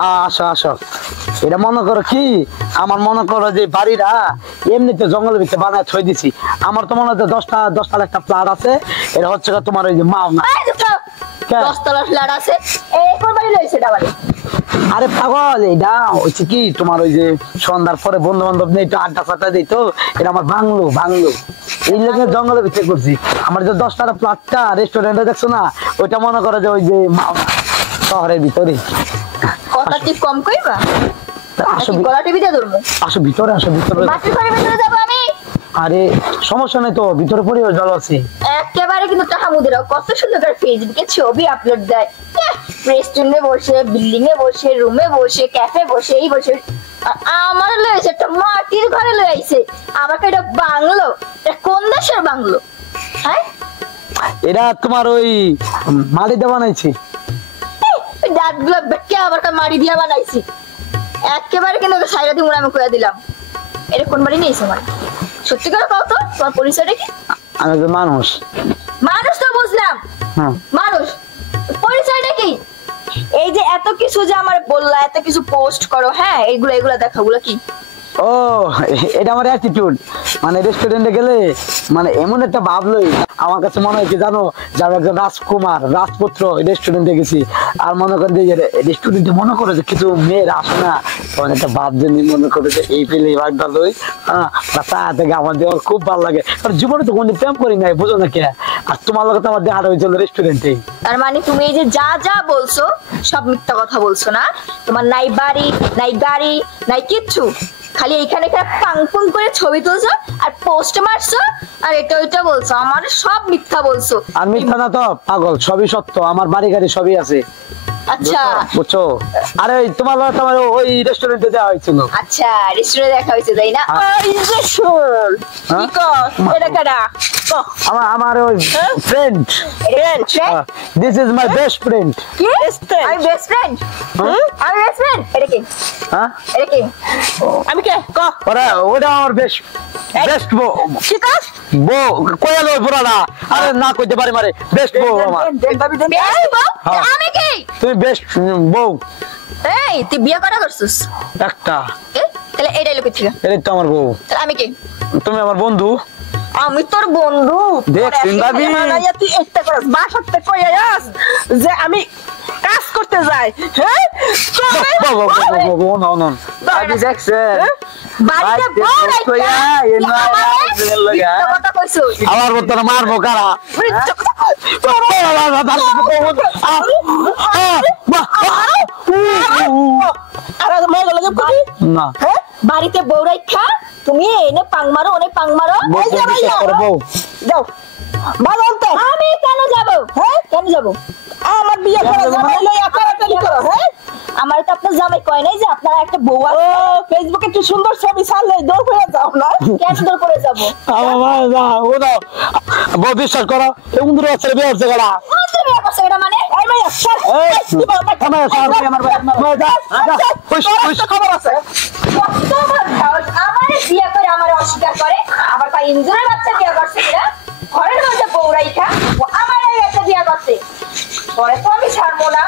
আসো আসো। এটা মনে করো কি, আমার মনে করো যে বাড়িটা এমনিতে জঙ্গলের ভিতরে বানায় থই দিছি। আমার তো মনে হচ্ছে 10টার একটা প্লাট আছে। এটা হচ্ছে তোমার ওই যে মাওনা। আরে পাগল, এটা হচ্ছে কি তোমার ওই যে সন্ধ্যার পরে বন্ধু বান্ধব নিয়ে একটু আড্ডা ফাড্ডা দিত। এটা আমার বাংলো এই লোকের জঙ্গলের ভিতরে করছি। আমার যে 10টার প্লাটটা রেস্টুরেন্টে দেখছো না, ওইটা মনে করো যে ওই যে শহরের ভিতরে। কথা কি কম কইবা? আসো ভিতরে, আসো ভিতরে। আরে সমস্যা নেই তো, ভিতরে পড়েও জল আছে একেবারে। কিন্তু তাহামুদেরা কত সুন্দর করে ফেসবুকে ছবি আপলোড দেয়, রেস্টুরেন্টে বসে, বিল্ডিং এ বসে, রুমে বসে, ক্যাফে বসে, এই বসে। আমার লয়েছে একটা মাটির ঘরে লয়েছে, আমাকে এটা বাংলো। এটা কোন দেশের বাংলো? হ্যাঁ, এটা তোমার ওই মাটি দিয়ে বানাইছি। দাঁতগুলো বেটকে আবার মাটি দিয়ে বানাইছি একেবারে। কিন্তু সাইরা দিয়ে আমি কইয়া দিলাম, এটা কোন বাড়ি নিয়েছে? মানে সত্যি করে কও তো, তোমার পরিচয়টা কি? আমি তো মানুষ। মানুষ তো বুঝলাম, মানুষ। পরিচয়টা কি? এই যে এত কিছু যে আমার বললা, এত কিছু পোস্ট করো, হ্যাঁ, এগুলা দেখো, ওগুলো কি? ও, এটা আমার অ্যাটিটিউড। মানে রেস্টুরেন্টে গেলে মানে এমন একটা ভাবলই আমার কাছে মনে হয় কি জানো, যে আমি একজন রাজকুমার, রাজপুত্র রেস্টুরেন্টে গেছি। আর মনে করেন যে রেস্টুরেন্টে মনে করে যে কিছু মেয়েরা আসে না, তখন একটা ভাব জন্য মনে করে যে এই পেলে ভাগটা লই। হ্যাঁ, চা থেকে আমার দেওয়ার খুব ভালো লাগে। কারণ জীবনে তো কোনো প্রেম করি নাই, বুঝো না কে। আর তোমার লোক তো আমার দেখা হয়েছিল রেস্টুরেন্টে। তার মানে তুমি এই যে যা বলছো সব মিথ্যা কথা বলছো না? তোমার নাই বাড়ি, নাই গাড়ি, নাই কিচ্ছু, খালি এখানে পাং পুং করে ছবি তুলছো আর পোস্ট মারছো আর এটা ওইটা বলছো। আমার সব মিথ্যা বলছো। আর মিথ্যা না তো পাগল, সবই সত্য। আমার বাড়ি গাড়ি সবই আছে। আচ্ছা, বুঝছো? আরে তোমার ওই রেস্টুরেন্টে দেওয়া হয়েছিল। আচ্ছা, রেস্টুরেন্টে দেখা হয়েছে, তাই না? কি কর এটা কাটা? আমার ওই friend. This is my best friend. কি আমি বেস্ট ফ্রেন্ড? আমি বেস্ট ফ্রেন্ড? এটা কি? হ্যাঁ, এটা কি? আমি কে? ক। ওটা আমার বেস্ট বউ। কি কাজ? বউ কইলো পুরানা। আরে না কইতে পারি মারে, বেস্ট বউ আমার। আমি কি? তুমি বেস্ট বউ। এই তুই বিয়ে করা করছিস? একটা। তাহলে এটাই লোকে ছিল। এই তো আমার বউ। তাহলে আমি কি? তুমি আমার বন্ধু। আমি তোর বন্ধু? দেখ সিংগাবি, তুই একটা করস বাসাতে কইয়াস যে আমি কাজ করতে যাই। হ্যাঁ, আমি দেখছেন বাড়িতে বড় কথা কইছস। আমার মতো মারবো কারা? না, বাড়িতে বউ রাইখা তুমি এনে পাং মারো, অনেক পাং মারো। যাও বাগানতে। আমি কেন যাব? হ্যাঁ, কেন যাব? আমার বিয়ে করা জামাই লইয়া কারাকারি করো। হ্যাঁ, আমার তো আপনার জামাই কয় নাই যে আপনার একটা বউ আছে? ফেসবুকে একটু সুন্দর ছবি ছাড়লে দৌড় করে যাও না? কেন দৌড় করে যাব? বউ বিশ্বাস করো, এমন আছে বিয়ে হচ্ছে কারা? বিয়ে করছে এটা মানে? এই মাইয়া সর। খবর আছে আমার বিয়ে করে আমার অস্বীকার করে, আবার তাই ইঞ্জুরের বাচ্চা বিয়ে করছে কিনা ঘরের মধ্যে বউ রাইখা আমার একটা বিয়ে করছে। পরে তো আমি ছাড়বো না।